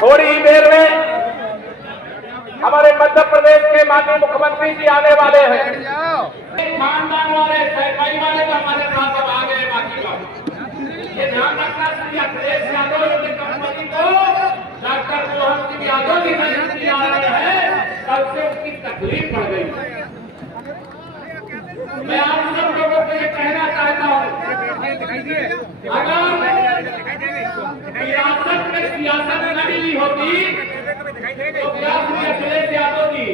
थोड़ी ही देर में हमारे मध्य प्रदेश के माननीय मुख्यमंत्री जी आने वाले हैं। खानदान वाले सहकारी वाले का हमारे साथ अब आ गए। बाकी का ये ध्यान रखना, श्री अखिलेश यादव की कंपनी को डॉक्टर मोहन सिंह यादव की मंत्री आ रहे हैं, तब से उसकी तकलीफ बढ़ गई। मैं आप सब लोगों को ये कहना चाहता हूँ, अगर रियासत में सियासत न मिली होती तो क्या श्री अखिलेश यादव जी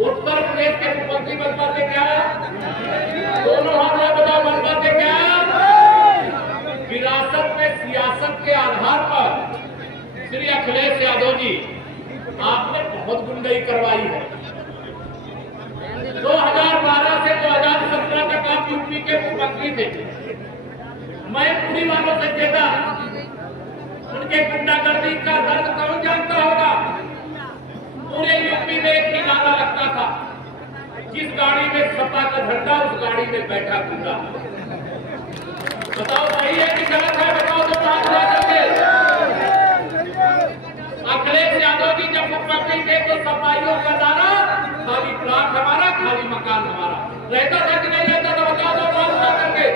उत्तर प्रदेश के मुख्यमंत्री बन पाते क्या? दोनों हाथ बताओ, बन पाते क्या? विरासत में सियासत के आधार पर श्री अखिलेश यादव जी आपने बहुत गुंडाई करवाई है। 2012 से 2017 तक आप यूपी के मुख्यमंत्री थे। मैं पूरी वालों से कहता, उनके गुंडागर्दी का दर्द कौन जानता होगा? पूरे यूपी में एक ही नारा लगता था, जिस गाड़ी में सपा का झंडा उस गाड़ी में बैठा गुंडा। बताओ सही है कि गलत है? बताओ तो बात करके। अखिलेश यादव जी जब मुख्यमंत्री थे तो सफाइयों का नारा खाली प्लाट हमारा, खाली मकान हमारा रहता था कि नहीं रहता था? बताओ तो बात करके।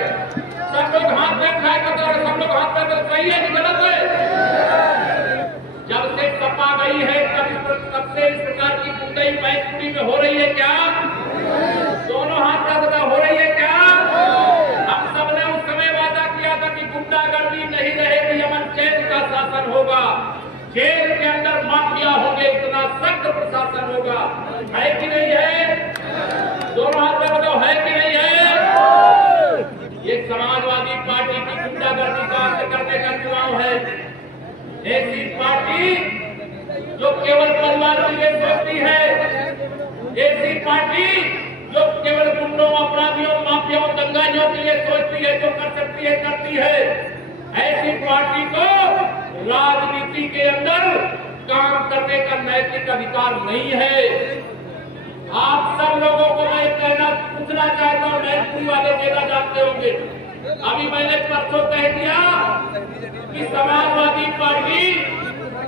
सब लोग हाथ में खाए करते और सब लोग हाथ में, तो सही है कि गलत है? जब से सपा गई है तब से इस प्रकार की गुंडाई मैनपुरी में हो रही है क्या? दोनों हाथ का बता हो रही है क्या? हम सबने उस समय वादा किया था कि गुंडागर्दी नहीं रहेगी, अमन चैन का शासन होगा, जेल के अंदर माफिया होंगे, इतना सख्त प्रशासन होगा। है कि नहीं है? दोनों हाथ में बताओ, है कि नहीं है? ये समाजवादी पार्टी की गुंडागर्दी का अंत करने का चुनाव है। ऐसी पार्टी जो केवल परिवार के लिए सोचती है, ऐसी पार्टी जो केवल गुंडों, अपराधियों, माफियाओं, दंगाइयों के लिए सोचती है, जो कर सकती है करती है, ऐसी पार्टी को राजनीति के अंदर काम करने का नैतिक अधिकार नहीं है। आप सब लोगों को मैं कहना पूछना चाहता हूँ, मैनपुरी वाले नेता जानते होंगे, अभी मैंने परसों कह दिया कि समाजवादी पार्टी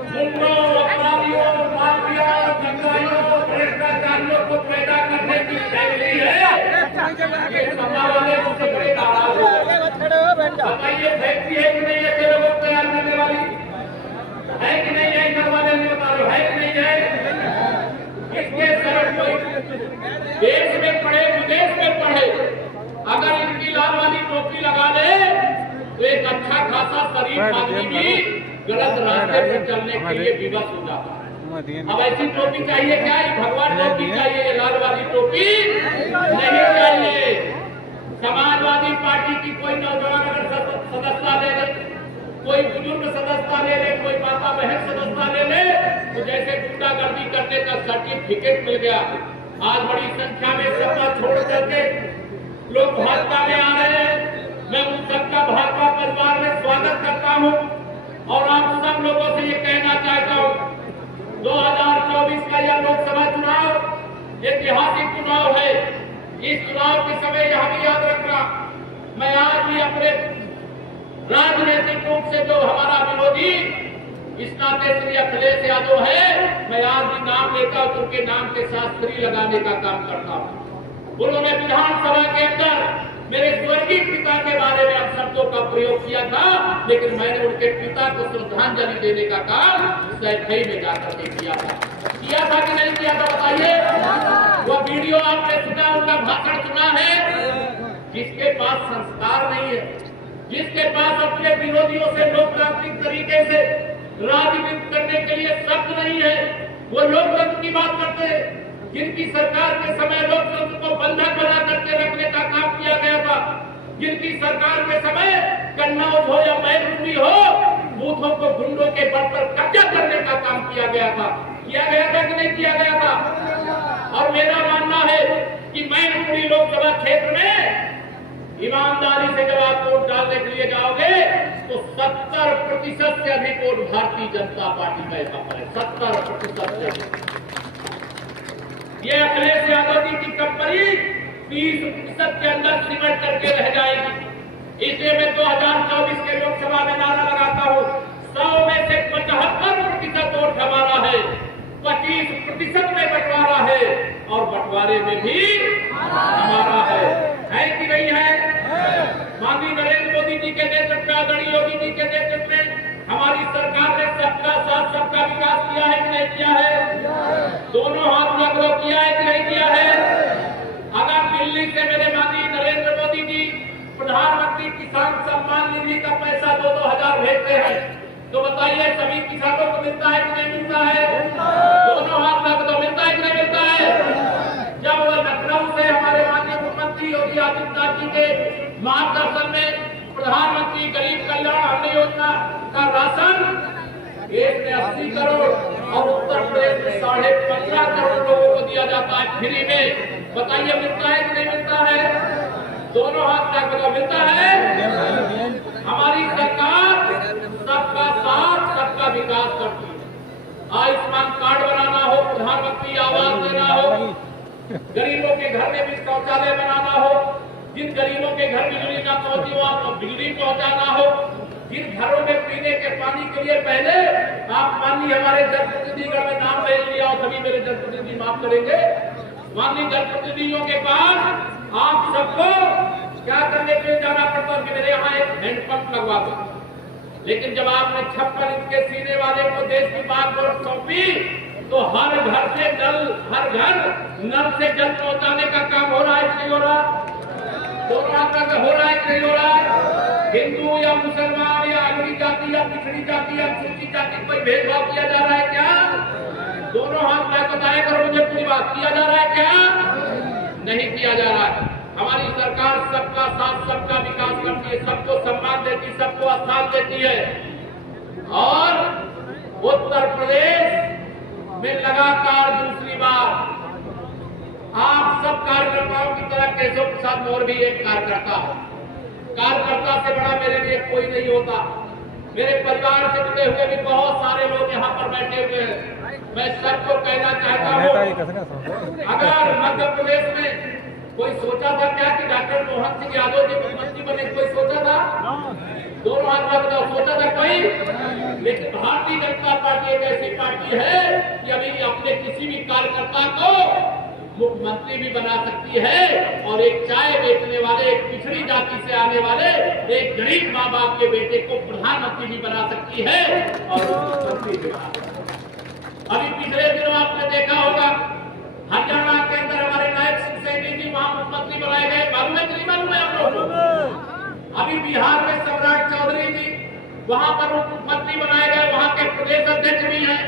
गुंडों, अपराधियों, माफियाओं, दंगाइयों, भ्रष्टाचारियों को पैदा करने की शैली है। ये सपा वाले मुझसे बड़े नाराज हो गए। बताइए फैक्ट्री है कि नहीं ऐसे लोगों को तैयार करने वाली? है कि नहीं है? घर वाले ने बता रहे, है कि नहीं है? इसके तरफ कोई देश में पढ़े, विदेश में पढ़े, अगर इनकी लाल वाली टोपी लगा ले तो एक अच्छा खासा शरीफ आदमी भी गलत रास्ते पर चलने के लिए विवश हो जाता है। अब ऐसी टोपी चाहिए क्या? भगवान टोपी चाहिए, ये लाल वाली टोपी नहीं चाहिए। समाजवादी पार्टी की कोई नौजवान अगर सदस्यता ले ले, कोई बुजुर्ग सदस्यता ले ले, कोई माता बहन सदस्यता ले ले, तो जैसे गुंडागर्दी करने का सर्टिफिकेट मिल गया। आज बड़ी संख्या में सपा छोड़ करके लोग भाजपा में आ रहे हैं। मैं उन सबका भाजपा परिवार में स्वागत करता हूं और आप सब लोगों से ये कहना चाहता हूं, 2024 का यह लोकसभा चुनाव ऐतिहासिक चुनाव है। इस चुनाव के समय यह भी याद रखना, मैं आज भी अपने राजनीतिक रूप से जो हमारा विरोधी इस नाते श्री अखिलेश यादव है, मैं आज भी नाम लेता हूं, उनके नाम के साथ श्री लगाने का काम करता हूं। उन्होंने विधानसभा के अंदर मेरे स्वर्गीय पिता के बारे में अब शब्दों का प्रयोग किया था, लेकिन मैंने उनके पिता को श्रद्धांजलि देने का काम सैफई में जाकर के किया था कि नहीं किया था? बताइए। वो वीडियो आपने सुना, उनका भाषण सुना है? जिसके पास संस्कार नहीं है, जिसके पास अपने विरोधियों से लोकतांत्रिक तरीके से राजनीति करने के लिए शब्द नहीं है, वो लोकतंत्र की बात करते हैं। जिनकी सरकार के समय लोकतंत्र को बंधक बना करके रखने का काम किया गया था, जिनकी सरकार के समय कन्नौज हो या मैनपुरी हो, बूथों को गुंडों के बल पर कब्जा करने का काम किया गया था कि नहीं किया गया था? और मेरा मानना है कि मैनपुरी लोकसभा क्षेत्र में ईमानदारी से जब आप वोट डालने के लिए जाओगे तो 70% से अधिक वोट भारतीय जनता पार्टी का यहाँ पर है। 70% से अधिक। ये अखिलेश यादव जी की कंपनी 30% के अंदर सिमट करके रह जाएगी। इसलिए मैं 2024 के लोकसभा में नारा लगाता हूँ, 100 में से 75 बंटवारे में भी हमारा है कि नहीं है? माननीय नरेंद्र मोदी जी के नेतृत्व में, आदरणीय योगी जी के नेतृत्व में हमारी सरकार ने सबका साथ सबका विकास किया है कि नहीं किया है? दोनों हाथ में अगलो किया है कि नहीं किया है? अगर दिल्ली से मेरे माननीय नरेंद्र मोदी जी प्रधानमंत्री किसान सम्मान निधि का पैसा 2-2 हजार भेजते हैं, तो बताइए सभी किसानों को मिलता है कि नहीं मिलता है? दोनों हाथ में तो मिलता है कि नहीं मिलता है? जब वह लखनऊ से हमारे माननीय मुख्यमंत्री योगी आदित्यनाथ जी के मार्गदर्शन में प्रधानमंत्री गरीब कल्याण अन्न योजना का राशन देश में 80 करोड़ और उत्तर प्रदेश में 15.5 करोड़ लोगों को दिया जाता है फ्री में, बताइए मिलता है कि नहीं मिलता है? दोनों हाथ में मिलता है। हमारी सरकार सबका साथ सबका विकास करती है। आयुष्मान कार्ड बनाना हो, प्रधानमंत्री आवास देना हो, गरीबों के घर में भी शौचालय बनाना हो, जिन गरीबों के घर बिजली ना पहुंची वहां तो बिजली पहुंचाना हो, जिन घरों में पीने के पानी के लिए पहले आप माननीय हमारे जनप्रतिनिधिगण में नाम ले लिया और सभी मेरे जनप्रतिनिधि माफ करेंगे, माननीय जनप्रतिनिधियों के पास आप सबको क्या करने के लिए जाना पड़ता कि मेरे यहाँ एक हैंडपंप लगवा दो, लेकिन जब आपने 56 इंच के सीने वाले को देश की बागडोर सौंपी तो हर घर से जल, हर घर नल से जल पहुंचाने का काम हो रहा है कि नहीं हो रहा? दोनों हाथ का हो रहा है कि नहीं हो रहा है? हिंदू या मुसलमान या अगली जाति या पिछड़ी जाति या सूची जाति कोई भेदभाव किया जा रहा है क्या? दोनों हाथ में बताया करो मुझे पूरी बात, किया जा रहा है क्या? नहीं किया जा रहा है। हमारी सरकार सबका साथ सबका विकास करती है, सबको सम्मान देती, सबको स्थान देती है और उत्तर प्रदेश में लगातार दूसरी बार आप सब कार्यकर्ताओं की तरह केशव प्रसाद मौर्य भी एक कार्यकर्ता है। कार्यकर्ता से बड़ा मेरे लिए कोई नहीं होता। मेरे परिवार से जुड़े हुए भी बहुत सारे लोग यहाँ पर बैठे हुए हैं। मैं सबको कहना चाहता हूँ, अगर मध्य प्रदेश में कोई सोचा था क्या कि डॉक्टर मोहन सिंह यादव जी मुख्यमंत्री बने? कोई सोचा था? दोनों हाथ में बताओ, सोचा था कोई? लेकिन भारतीय जनता पार्टी एक ऐसी पार्टी है कि अभी अपने किसी भी कार्यकर्ता को मुख्यमंत्री भी बना सकती है और एक चाय बेचने वाले, एक पिछड़ी जाति से आने वाले, एक गरीब माँ बाप के बेटे को प्रधानमंत्री भी बना सकती है और मुख्यमंत्री भी बना सकती है। अभी पिछले दिनों आपने देखा होगा हरियाणा के अंदर हमारे नायक सिंह सैनी जी वहां मुख्यमंत्री बनाए गए, मालूम है कि नहीं मालूम है आप लोगों को? अभी बिहार में सम्राट चौधरी जी वहां पर मुख्यमंत्री बनाए गए, वहां के प्रदेश अध्यक्ष भी हैं।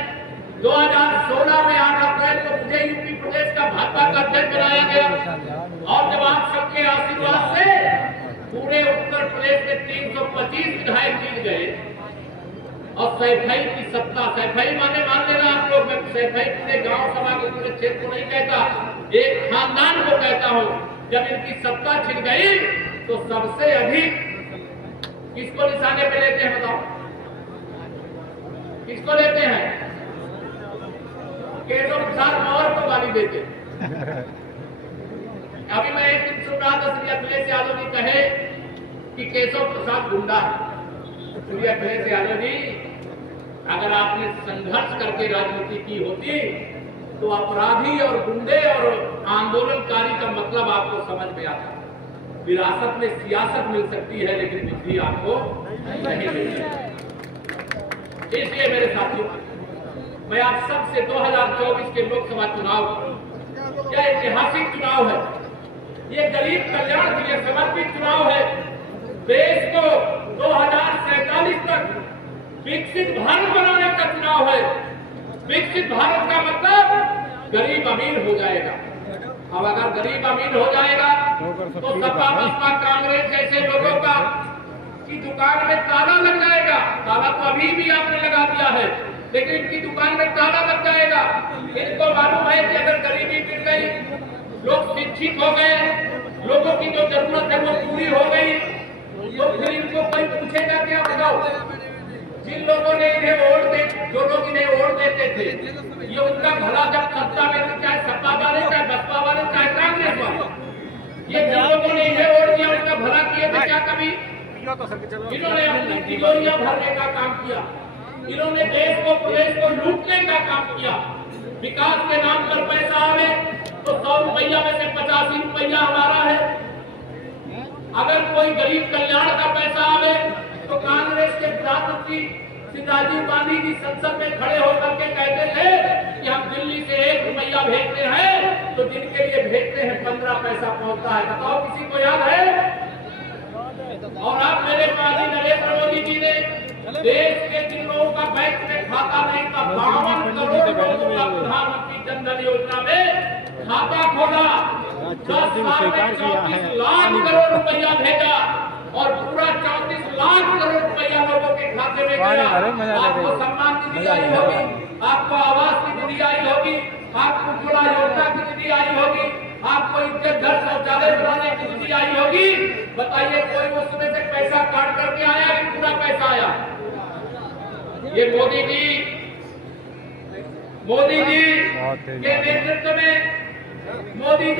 2016 में 8 अप्रैल को मुझे यूपी प्रदेश का भाजपा का अध्यक्ष बनाया गया और जब आप सबके आशीर्वाद से पूरे उत्तर प्रदेश में 325 विधायक जीत गए और सैफई की सत्ता, सैफई माने मान लेना आप लोग, मैं सैफई पूरे गांव सभा के पूरे क्षेत्र को नहीं कहता, एक खानदान को कहता हूं। जब इनकी सत्ता छिड़ गई तो सबसे अधिक किसको निशाने पे लेते हैं बताओ? किसको लेते हैं? केशव प्रसाद मौर्य को गाली देते। अभी मैं एक दिन सुन रहा था श्री अखिलेश यादव जी कहे कि केशव प्रसाद गुंडा है। श्री अखिलेश यादव जी, अगर आपने संघर्ष करके राजनीति की होती तो अपराधी और गुंडे और आंदोलनकारी का मतलब आपको समझ में आता। विरासत में सियासत मिल सकती है लेकिन बिजली आपको नहीं मिलती। इसलिए मेरे साथियों, मैं आप सबसे 2024 के लोकसभा चुनाव, यह ऐतिहासिक चुनाव है, ये गरीब कल्याण के लिए समर्पित चुनाव है। देश को 2047 तक विकसित भारत बनाने का चुनाव है। विकसित भारत का मतलब गरीब अमीर हो जाएगा। अब अगर गरीब अमीर हो जाएगा तो सपा बसपा कांग्रेस जैसे लोगों का की दुकान में ताला लग जाएगा। ताला तो अभी भी आपने लगा दिया है, लेकिन इनकी दुकान में ताला लग जाएगा। इनको मालूम है कि अगर गरीबी गिर गई, लोग शिक्षित हो गए, लोगों की जो जरूरत है वो पूरी हो गई, तो फिर इनको कोई पूछेगा क्या? बताओ, जिन लोगों ने इन्हें वोट दे, जो लोग इन्हें वोट देते थे, ये उनका भला जब सत्ता में थे, चाहे सपा वाले, चाहे बसपा वाले, चाहे कांग्रेस वाले, ये जिन लोगों ने इन्हें वोट दिया उनका भला किए थे क्या कभी? इन्होंने अपनी तिजोरियां भरने का काम किया, इन्होंने देश को, प्रदेश को लूटने का काम किया। विकास के नाम पर पैसा आवे तो 100 रुपया में से 85 रुपया हमारा है। अगर कोई गरीब कल्याण का पैसा आवे तो कांग्रेस के प्रधानमंत्री श्री राजीव गांधी जी संसद में खड़े होकर के कहते थे कि हम दिल्ली से 1 रुपया भेजते हैं तो जिनके लिए भेजते हैं 15 पैसा पहुंचता है। बताओ किसी को याद है? और अब मेरे पास नरेंद्र मोदी जी ने देश के जिन लोगों का बैंक में खाता नहीं था 52 करोड़ लोगों का प्रधानमंत्री जन धन योजना में खाता खोला, 10 साल में 34 लाख करोड़ रुपया भेजा और पूरा 34 लाख करोड़ रुपया लोगों के खाते में गया। आपको सम्मान निधि आई होगी, आपको आवास की निधि आई होगी, आपको उज्ज्वला योजना की निधि आई होगी, आपको इनके घर शौचालय बनाने की निधि आई होगी। बताइए कोई उसमें से पैसा काट करके आया कि पूरा पैसा आया? ये मोदी जी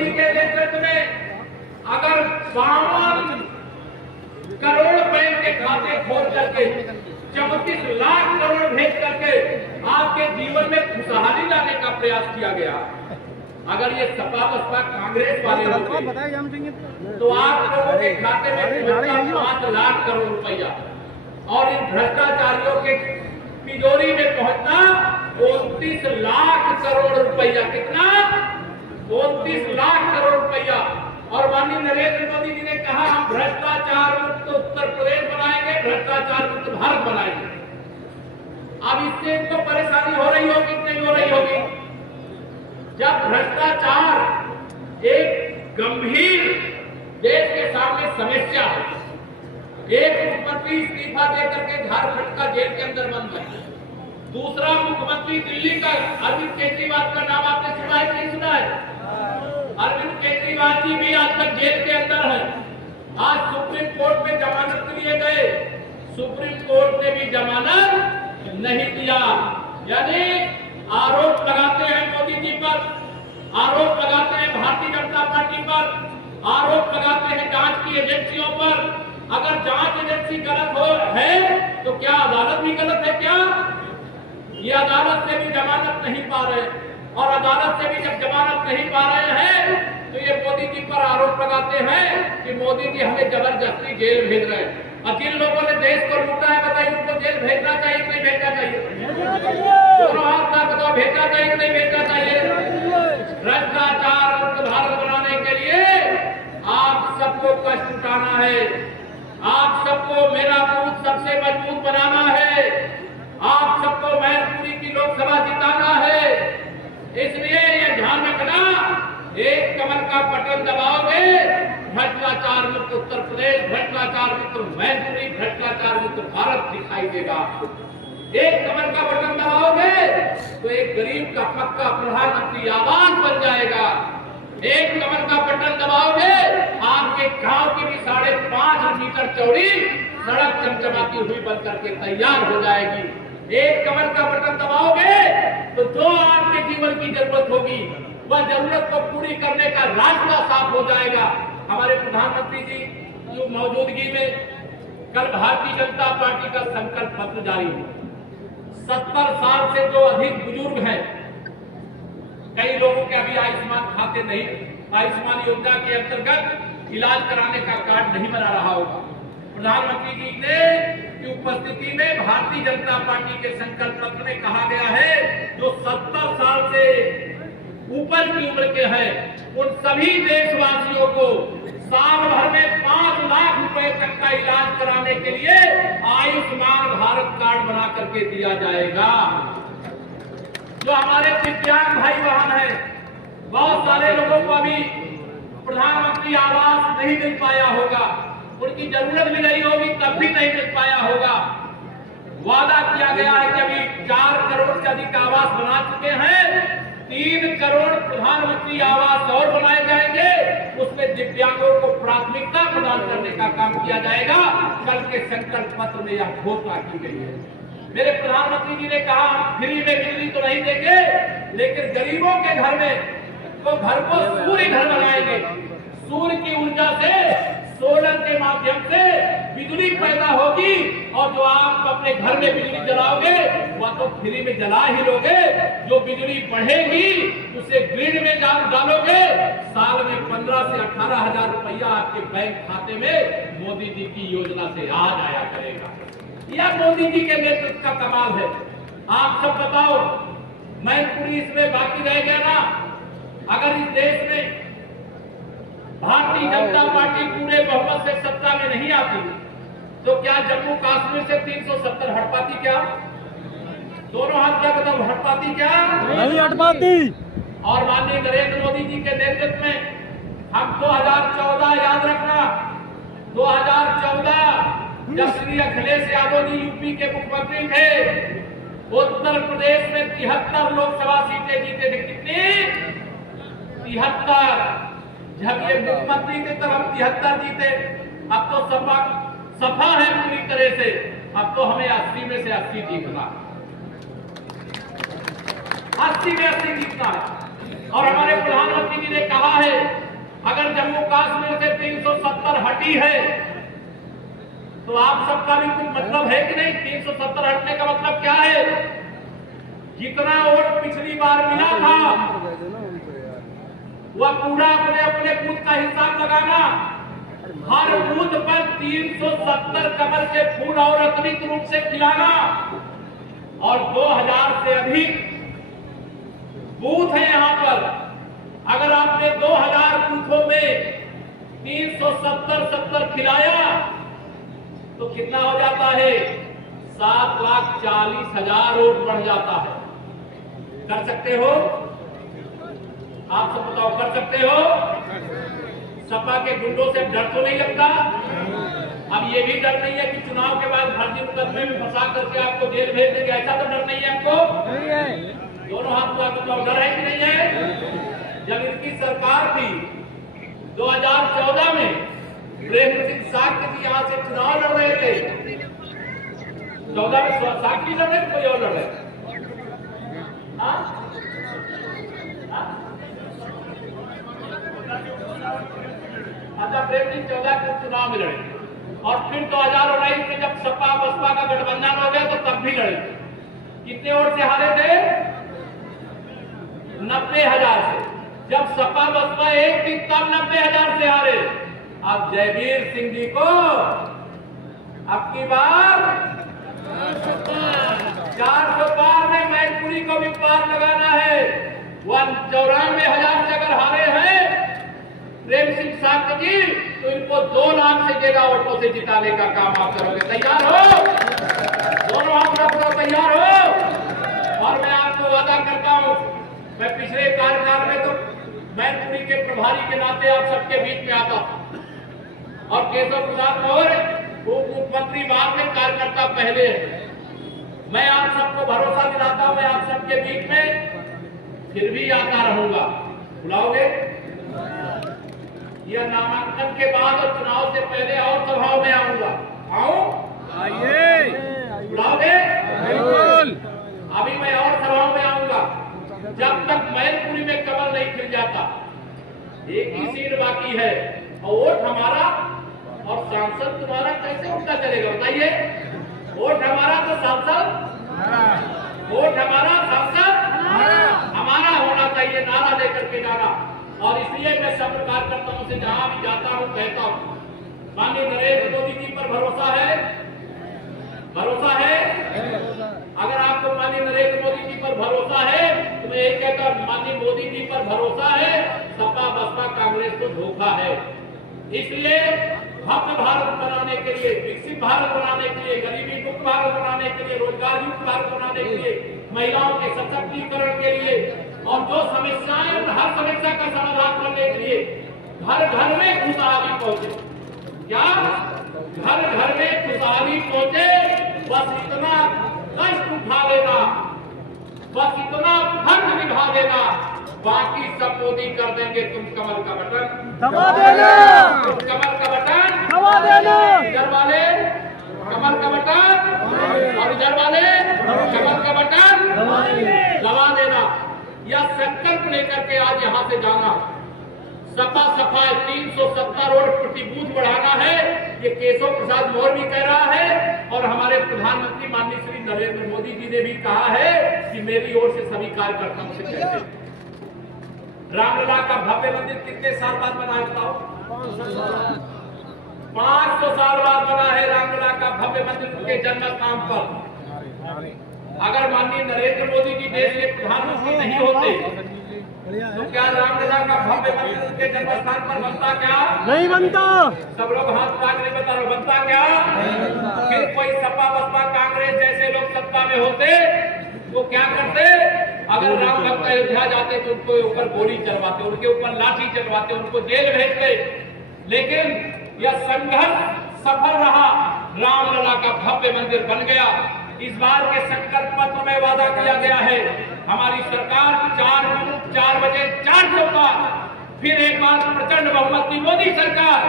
के नेतृत्व में अगर 52 करोड़ बैंक के खाते खोल करके 34 लाख करोड़ भेज करके आपके जीवन में खुशहाली लाने का प्रयास किया गया, अगर ये सपा बसपा कांग्रेस वाले होते तो आप लोगों के खाते में 5 लाख करोड़ रुपया और इन भ्रष्टाचारियों के तिजोरी में पहुंचना 29 लाख करोड़ रुपया। कितना? 29 लाख करोड़ रुपया। और माननीय नरेंद्र मोदी जी ने कहा हम भ्रष्टाचार मुक्त उत्तर प्रदेश बनाएंगे, भ्रष्टाचार मुक्त भारत बनाएंगे। अब इससे इनको परेशानी हो रही होगी कि नहीं हो रही होगी? जब भ्रष्टाचार एक गंभीर देश के सामने समस्या है, एक मुख्यमंत्री इस्तीफा देकर के झारखंड का जेल के अंदर बंद है, दूसरा मुख्यमंत्री दिल्ली का अरविंद केजरीवाल का नाम आपने सुना है नहीं सुना है? अरविंद केजरीवाल जी भी आज तक जेल के अंदर है। आज सुप्रीम कोर्ट में जमानत के लिए गए, सुप्रीम कोर्ट ने भी जमानत नहीं दिया। यानी आरोप लगाते हैं मोदी जी पर, आरोप लगाते हैं भारतीय जनता पार्टी पर, आरोप लगाते हैं जांच की एजेंसियों पर। अगर जांच एजेंसी गलत है तो क्या अदालत भी गलत है? क्या ये अदालत से भी जमानत नहीं पा रहे, और अदालत से भी जब जमानत नहीं पा रहे हैं तो ये मोदी जी पर आरोप लगाते हैं कि मोदी जी हमें जबरदस्ती जेल भेज रहे हैं। और जिन लोगों ने देश को लूटा है बताइए उनको जेल भेजना चाहिए कि नहीं भेजना चाहिए? दोनों हाथ का बताओ, भेजना चाहिए कि नहीं भेजना चाहिए? भ्रष्टाचार मुक्त भारत बनाने के लिए आप सबको कष्ट उठाना है, आप सबको मेरा बूथ सबसे मजबूत बनाना है, आप सबको मैनपुरी की लोकसभा जिताना है। इसलिए ये ध्यान रखना, एक कमल का बटन दबाओगे भ्रष्टाचार मुक्त उत्तर प्रदेश, भ्रष्टाचार मुक्त मैनपुरी, भ्रष्टाचार मुक्त भारत दिखाई देगा आपको। एक कमल का बटन दबाओगे तो एक गरीब का पक्का प्रधानमंत्री आवास बन जाएगा। एक कमल का बटन दबाओगे आपके गांव की भी 5.5 मीटर चौड़ी सड़क चमचमाती हुई बन करके तैयार हो जाएगी। एक कमल का बटन दबाओगे तो जो आपके जीवन की जरूरत होगी वह जरूरत को पूरी करने का रास्ता साफ हो जाएगा। हमारे प्रधानमंत्री जी की मौजूदगी में कल भारतीय जनता पार्टी का संकल्प पत्र जारी हुआ। 70 साल से जो अधिक बुजुर्ग हैं, कई लोगों के अभी आयुष्मान खाते नहीं, आयुष्मान योजना के अंतर्गत इलाज कराने का कार्ड नहीं बना रहा होगा। प्रधानमंत्री जी ने की उपस्थिति में भारतीय जनता पार्टी के संकल्प पत्र में कहा गया है जो 70 साल से ऊपर की उम्र के हैं उन सभी देशवासियों को साल भर में 5 लाख रुपए तक का इलाज कराने के लिए आयुष्मान भारत कार्ड बना करके दिया जाएगा। जो हमारे दिव्यांग भाई बहन हैं, बहुत सारे लोगों को अभी प्रधानमंत्री आवास नहीं मिल पाया होगा, उनकी जरूरत भी नहीं होगी तब भी नहीं मिल पाया होगा। वादा किया गया है कि अभी 4 करोड़ से अधिक आवास बना चुके हैं, 3 करोड़ प्रधानमंत्री आवास और बनाए जाएंगे, उसमें दिव्यांगों को प्राथमिकता प्रदान करने का काम किया जाएगा। कल के संकल्प पत्र में यह घोषणा की गई है। मेरे प्रधानमंत्री जी ने कहा हम फ्री में बिजली तो नहीं देंगे, लेकिन गरीबों के घर में तो घर को सूर्य घर बनाएंगे। सूर्य की ऊर्जा से, सोलर के माध्यम से बिजली पैदा होगी और जो आप अपने घर में बिजली जलाओगे वह तो फ्री में जला ही लोगे, जो बिजली बढ़ेगी उसे ग्रिड में डालोगे, साल में 15 से 18 हजार रुपया आपके बैंक खाते में मोदी जी की योजना से आ जाया करेगा। यह मोदी जी के नेतृत्व का कमाल है। आप सब बताओ, मैनपुरी इसमें बाकी रह गया ना? अगर इस देश में भारतीय जनता पार्टी पूरे बहुमत से सत्ता में नहीं आती तो क्या जम्मू कश्मीर से 370 हट पाती? क्या दोनों हाथ का कदम हट पाती? क्या नहीं हट पाती। और माननीय नरेंद्र मोदी जी के नेतृत्व में हम 2014, याद रखना, 2014 जब श्री अखिलेश यादव जी यूपी के मुख्यमंत्री थे, उत्तर प्रदेश में 73 लोकसभा सीटें जीते थे। कितनी? 73। जब ये मुख्यमंत्री थे तब हम 73 जीते। अब तो सफा है पूरी तरह से। अब तो हमें 80 में से 80 जीतना, 80 में 80 जीतना है। और हमारे प्रधानमंत्री जी ने कहा है, अगर जम्मू कश्मीर से 370 हटी है तो आप सबका भी कुछ मतलब है कि नहीं? 370 हटने का मतलब क्या है? जितना वोट पिछली बार मिला था वह पूरा अपने अपने बूथ का हिसाब लगाना। हर बूथ पर 370 कमल के फूल और अतिरिक्त रूप से खिलाना। और 2000 से अधिक बूथ है यहाँ पर। अगर आपने 2000 बूथों में 370 खिलाया तो कितना हो जाता है? 7,40,000 वोट बढ़ जाता है। कर सकते हो? आप सब बताओ, कर सकते हो? सपा के गुंडों से डर तो नहीं लगता? अब ये भी डर नहीं है कि चुनाव के बाद फर्जी मुकदमे में फंसा करके आपको जेल भेज देंगे, ऐसा तो डर नहीं है आपको? नहीं है। दोनों हाथ को बताओ, डर है कि नहीं है? जब इनकी सरकार थी 2014 में, प्रेम सिंह साक्य जी यहाँ से चुनाव लड़ रहे थे। 14 में साक्य लड़ रहे, कोई और लड़ रहे? अच्छा, प्रेम सिंह 14 के चुनाव में लड़े और फिर 2019 में जब सपा बसपा का गठबंधन हो गया तो तब भी लड़े। कितने वोट से हारे थे? 90,000 से। जब सपा बसपा एक थी तब 90,000 से हारे। अब जयवीर सिंह जी को अब की बार 400 पार में मैनपुरी को भी पार लगाना है। 94,000 से अगर हारे हैं प्रेम सिंह साक्य जी, तो इनको 2 लाख से ज्यादा वोटों से जिताने का काम आप करोगे। तैयार हो? दोनों हाथ रखो, तैयार हो? और मैं आपको वादा करता हूं, मैं पिछले कार्यकाल में तो मैनपुरी के प्रभारी के नाते आप सबके बीच में आता और केशव प्रसाद मौर्य उप मुख्यमंत्री बाद में, कार्यकर्ता पहले। मैं आप सबको भरोसा दिलाता हूं, मैं आप सबके बीच में फिर भी आता रहूंगा। बुलाओगे? यह नामांकन के बाद और चुनाव से पहले और सभाओं में आऊंगा। आऊं? आइए। बुलाओगे? बिल्कुल। अभी मैं और सभाओं में आऊंगा जब तक मैनपुरी में कमल नहीं खिल जाता। एक ही सीट बाकी है और वोट हमारा और सांसद तुम्हारा कैसे उल्टा चलेगा बताइए? वोट हमारा तो सांसद, वोट हमारा सांसद हमारा होना चाहिए, नारा लेकर के जाना। और इसलिए मैं सब कार्यकर्ताओं से जहां भी जाता हूं कहता हूं, माननीय नरेंद्र मोदी जी पर भरोसा है? भरोसा है? अगर आपको माननीय नरेंद्र मोदी जी पर भरोसा है तो मैं ये कहता हूं, माननीय मोदी जी पर भरोसा है, सपा बसपा कांग्रेस को धोखा है। इसलिए भव्य भारत बनाने के लिए, विकसित भारत बनाने के लिए, गरीबी मुक्त भारत बनाने के लिए, रोजगार युक्त भारत बनाने के लिए, महिलाओं के सशक्तिकरण के लिए और जो समस्याएं, हर समस्या का समाधान करने के लिए घर घर में खुशहाली पहुंचे। क्या घर घर में खुशहाली पहुंचे? बस इतना कष्ट उठा लेना, बस इतना फर्ज निभा देना, बाकी सब मोदी कर देंगे। तुम कमल का बटन दबा देना, तुम कमल का बटन दबा देना। इधर वाले कमल का बटन और इधर वाले कमल का बटन दबा देना। यह संकल्प लेकर के आज यहां से जाना। सपा 370 वोट प्रति बूथ बढ़ाना है। ये केशव प्रसाद मौर्य भी कह रहा है और हमारे प्रधानमंत्री माननीय श्री नरेंद्र मोदी जी ने भी कहा है कि मेरी ओर से सभी कार्यकर्ताओं से कहते हैं। रामलला का भव्य मंदिर कितने साल बाद बना है बताओ? 500 साल बाद बना है रामलला का भव्य मंदिर उनके जन्म स्थान पर। अगर माननीय नरेंद्र मोदी जी देश के प्रधानमंत्री नहीं होते तो क्या रामलला का भव्य मंदिर उनके जन्म स्थान पर बनता? क्या नहीं बनता? सब लोग हाथ उठा के बता रहे, बनता क्या? फिर कोई सपा बसपा कांग्रेस जैसे लोग सत्ता में होते वो क्या करते? अगर राम भक्त अयोध्या जाते तो उनको ऊपर गोली चलवाते, उनके ऊपर लाठी चलवाते, उनको जेल भेजते। लेकिन यह संघर्ष सफल रहा, रामलला का भव्य मंदिर बन गया। इस बार के संकल्प पत्र में वादा किया गया है हमारी सरकार 4 बजे 400 पार फिर एक बार प्रचंड बहुमत की मोदी सरकार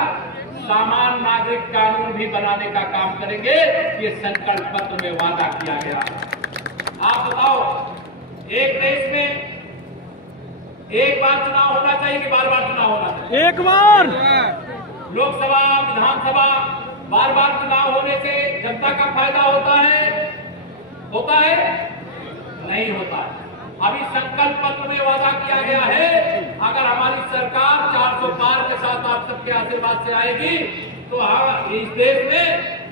सामान्य नागरिक कानून भी बनाने का काम करेंगे। ये संकल्प पत्र में वादा किया गया। आप बताओ, एक देश में एक बार चुनाव होना चाहिए कि बार बार चुनाव होना चाहिए? एक बार। लोकसभा विधानसभा बार बार चुनाव होने से जनता का फायदा होता है? होता है? नहीं होता है। अभी संकल्प पत्र में वादा किया गया है अगर हमारी सरकार 400 पार के साथ आप सबके आशीर्वाद से आएगी तो हम इस देश में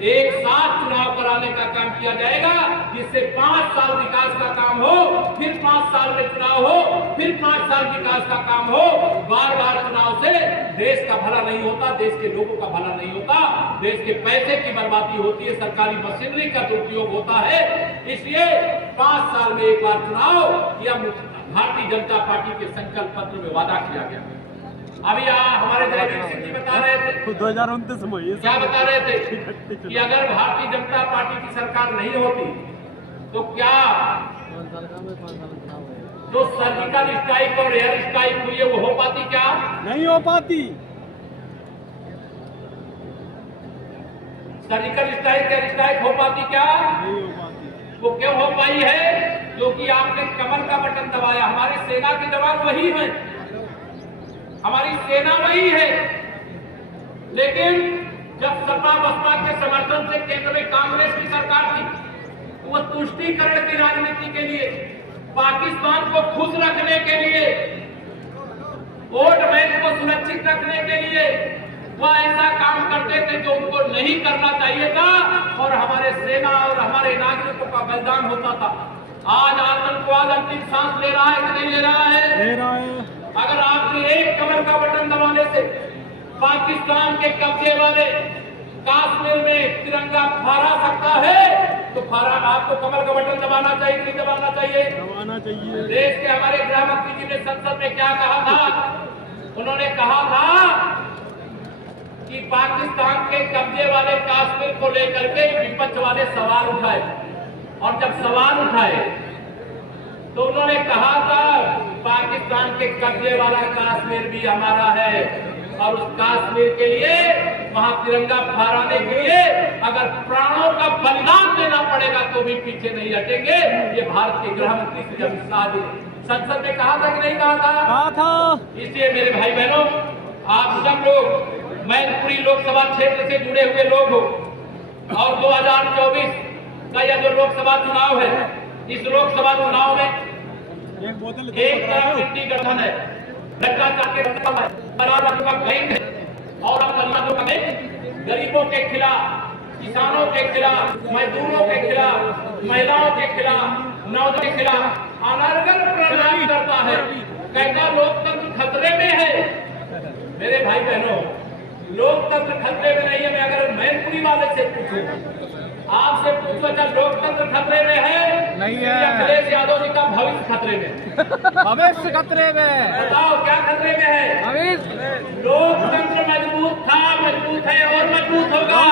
एक साथ चुनाव कराने का काम किया जाएगा, जिससे 5 साल विकास का काम हो, फिर 5 साल में चुनाव हो, फिर 5 साल विकास का काम हो। बार बार चुनाव से देश का भला नहीं होता, देश के लोगों का भला नहीं होता, देश के पैसे की बर्बादी होती है, सरकारी मशीनरी का दुरुपयोग होता है। इसलिए 5 साल में एक बार चुनाव या भारतीय जनता पार्टी के संकल्प पत्र में वादा किया गया। अभी हमारे जयवीर सिंह जी बता रहे थे 2029 में क्या बता रहे थे कि अगर भारतीय जनता पार्टी की सरकार नहीं होती तो क्या जो सर्जिकल स्ट्राइक और एयर स्ट्राइक हुई है वो हो पाती? क्या नहीं हो पाती? सर्जिकल स्ट्राइक एयर स्ट्राइक हो पाती? क्या नहीं हो पाती? वो क्यों हो पाई है? क्योंकि आपने कमर का बटन दबाया। हमारी सेना के जवान वही हैं, हमारी सेना वही है, लेकिन जब सपा बसपा के समर्थन से केंद्र में कांग्रेस की सरकार थी तो वह तुष्टीकरण की राजनीति के लिए, पाकिस्तान को खुश रखने के लिए, वोट बैंक को सुरक्षित रखने के लिए वह ऐसा काम करते थे जो उनको नहीं करना चाहिए था और हमारे सेना और हमारे नागरिकों का बलिदान होता था। आज आतंकवाद अंतिम सांस ले रहा है कि नहीं ले रहा है? ले रहा है। अगर आपने एक कमर का बटन दबाने से पाकिस्तान के कब्जे वाले कश्मीर में तिरंगा फहरा सकता है तो आपको कमर का बटन दबाना चाहिए कि दबाना चाहिए? दबाना चाहिए। देश के हमारे गृह मंत्री जी ने संसद में क्या कहा था? उन्होंने कहा था कि पाकिस्तान के कब्जे वाले कश्मीर को लेकर के विपक्ष वाले सवाल उठाए और जब सवाल उठाए तो उन्होंने कहा था पाकिस्तान के कब्जे वाला कश्मीर भी हमारा है और उस कश्मीर के लिए वहां तिरंगा फहराने के लिए अगर प्राणों का बलिदान देना पड़ेगा तो भी पीछे नहीं हटेंगे। ये भारत के गृह मंत्री श्री अमित शाह जी संसद में कहा था कि नहीं कहा था? कहा था। इसलिए मेरे भाई बहनों, आप सब लोग मैनपुरी लोकसभा क्षेत्र से जुड़े हुए लोग हो और 2024 का यह जो लोकसभा चुनाव है, इस लोकसभा चुनाव में एक तरफ इंडी गठन है, भ्रष्टाचार के खिलाफ है, का गैंग है और अपराधों का गरीबों के खिलाफ, किसानों के खिलाफ, मजदूरों के खिलाफ, महिलाओं के खिलाफ, नौजवानों के खिलाफ अनर्गल प्रयास करता है। कहता लोकतंत्र खतरे में है। मेरे भाई बहनों, लोकतंत्र खतरे में नहीं है। मैं अगर मैनपुरी वाले से पूछूं, आपसे पूछो जब लोकतंत्र खतरे में है नहीं है, अखिलेश यादव जी का भविष्य खतरे में, भविष्य खतरे में। बताओ क्या खतरे में है? भविष्य। लोकतंत्र मजबूत था, मजबूत है और मजबूत होगा,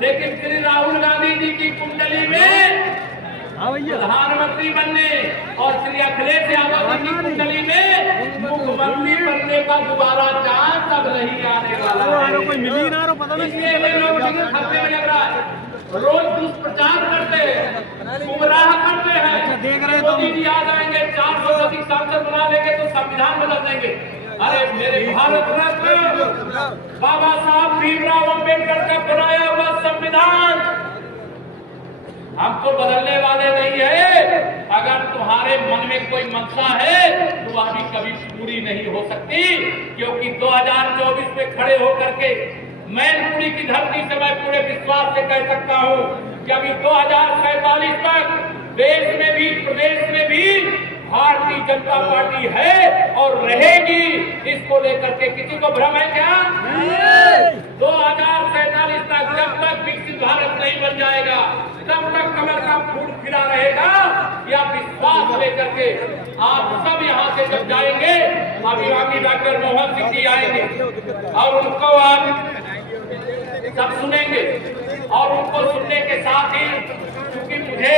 लेकिन श्री राहुल गांधी जी की कुंडली में प्रधानमंत्री बनने और श्री अखिलेश यादव जी की कुंडली में मुख्यमंत्री बनने का दोबारा चांस अब नहीं आने वाला है। कोई मिल ही ना रहा, पता नहीं खतरे में लग रहा है। रोज दुष्प्रचार करते हैं, गुमराह करते हैं। देख रहे मोदी जी आ जाएंगे, 400 सांसद बना लेंगे तो संविधान बदल देंगे। अरे मेरे भारत रत्न बाबा साहब भीमराव अंबेडकर का बनाया हुआ संविधान हमको बदलने वाले नहीं है। अगर तुम्हारे मन में कोई मंशा है तो वह भी कभी पूरी नहीं हो सकती, क्योंकि 2024 में खड़े होकर के मैनपुरी की धरती से मैं पूरे विश्वास से कह सकता हूं कि अभी 2047 तक देश में भी प्रदेश में भी भारतीय जनता पार्टी है और रहेगी। इसको लेकर के किसी को भ्रम है क्या? 2047 तक जब तक विकसित भारत नहीं बन जाएगा तब तक कमल का फूल खिला रहेगा। या विश्वास लेकर के आप सब यहाँ से जब जाएंगे, अभी डॉक्टर मोहन सिंह जी आएंगे और उनको आप सब सुनेंगे और उनको सुनने के साथ ही, क्योंकि मुझे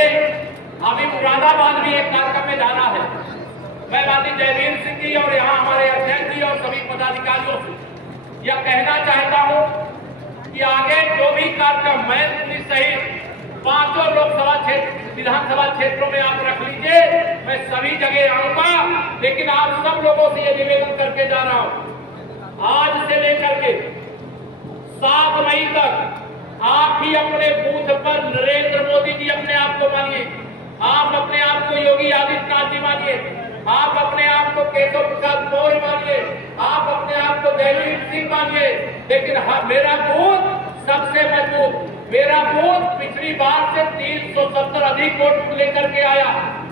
अभी मुरादाबाद भी एक कार्यक्रम में जाना है, मैं माननीय जयवीर सिंह जी और यहाँ हमारे अध्यक्ष जी और सभी पदाधिकारियों से यह कहना चाहता हूँ कि आगे जो भी कार्यक्रम मैनपुरी सहित 5 लोकसभा क्षेत्र विधानसभा क्षेत्रों में आप रख लीजिए, मैं सभी जगह आऊंगा। लेकिन आप सब लोगों से ये निवेदन करके जा रहा हूँ, आज से लेकर के 7 मई तक आप ही अपने बूथ पर नरेंद्र मोदी जी अपने आप को मानिए, आप अपने आप को योगी आदित्यनाथ जी मानिए, आप अपने आप को केशव प्रसाद मौर्य मानिए, आप अपने आप को जयवीर सिंह मानिए, लेकिन मेरा बूथ सबसे मजबूत, मेरा बूथ पिछली बार से 370 अधिक वोट लेकर के आया।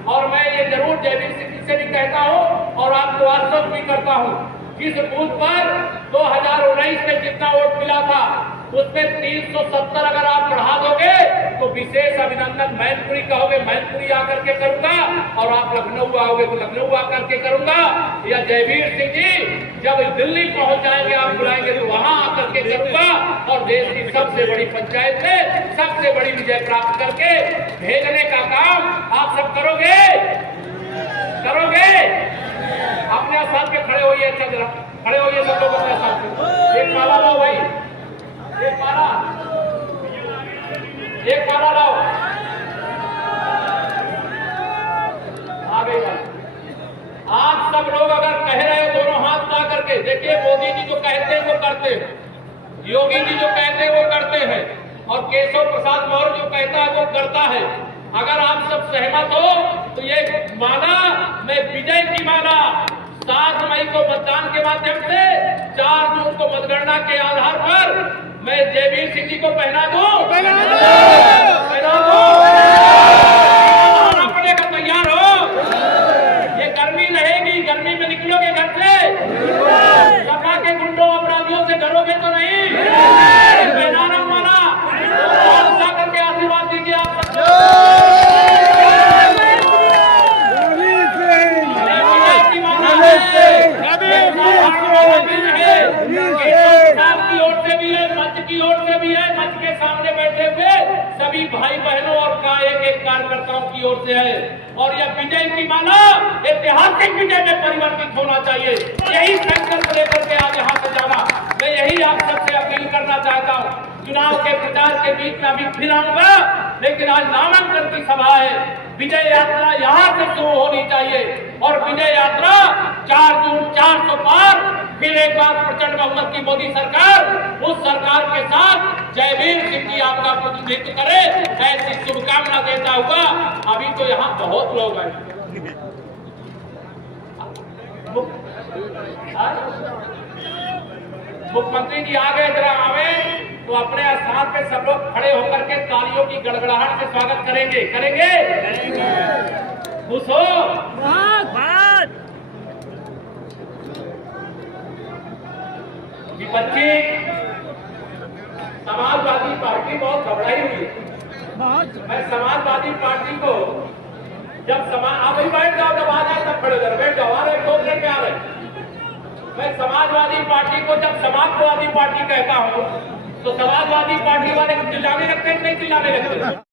और मैं ये जरूर जयवीर सिंह से भी कहता हूँ और आपको आश्वस्त भी करता हूँ, जिस बूथ पर 2019 में जितना वोट मिला था उसमें 370 अगर आप बढ़ा दोगे तो विशेष अभिनंदन मैनपुरी कहोगे, मैनपुरी आकर के करूंगा, और आप लखनऊ आओगे तो लखनऊ आकर के करूंगा, या जयवीर सिंह जी जब दिल्ली पहुंच जाएंगे आप बुलाएंगे तो वहां आकर के करूंगा, और देश की सबसे बड़ी पंचायत में सबसे बड़ी विजय प्राप्त करके भेजने का काम आप सब करोगे। अपने साथ के खड़े होइए, अच्छा जरा खड़े होइए सब लोग अपने साथ। एक माला लाओ भाई, एक माला लाओ, आगे आप सब लोग अगर कह रहे हो दोनों हाथ ला करके, देखिए मोदी जी जो कहते हैं वो करते हैं, योगी जी जो कहते हैं वो करते हैं, और केशव प्रसाद मौर्य जो कहता है वो करता है। अगर आप सब सहमत हो तो ये माला मैं विजय की माला 7 मई को मतदान के माध्यम से 4 जून को मतगणना के आधार पर मैं जयवीर सिंह जी को पहना दूं, पड़ेगा, तैयार हो? ये गर्मी रहेगी, गर्मी में निकलोगे घर से, सपा के गुंडों अपराधियों से डरोगे तो नहीं? पहनाना माला और जाकर के आशीर्वाद दीजिए आप की ओर से भी है, मंच के सामने बैठे हुए सभी भाई बहनों और का एक कार्यकर्ताओं की ओर से है। और यह विजय की माला ऐतिहासिक विजय में परिवर्तित होना चाहिए, यही संकल्प लेकर के आज यहाँ से जाना। मैं यही आप सबसे अपील करना चाहता हूँ। चुनाव के प्रचार के बीच में अभी फिर आऊंगा, लेकिन आज नामांकन की सभा है, विजय यात्रा यहाँ से शुरू होनी चाहिए, और विजय यात्रा 4 जून 400 पार, फिर एक बार प्रचंड बहुमत की मोदी सरकार, उस सरकार के साथ जयवीर सिंह जी आपका प्रतिनिधित्व करे, ऐसी शुभकामना देता हुआ अभी तो यहाँ बहुत लोग आए। मुख्यमंत्री जी आ गए, जरा आवे तो अपने स्थान पे सब लोग खड़े होकर के तालियों की गड़गड़ाहट से स्वागत करेंगे। खुश हो? विपक्षी समाजवादी पार्टी बहुत घबराई हुई है। मैं समाजवादी पार्टी को जब आप ही बैठ जाओ, जब आ जाए तब खड़े हो, बैठ जाओ, आ रहे 2 मिनट में आ रहे। मैं समाजवादी पार्टी को जब समाजवादी पार्टी कहता हूँ तो समाजवादी पार्टी वाले चिल्लाने लगते हैं, नहीं चिल्लाने लगते?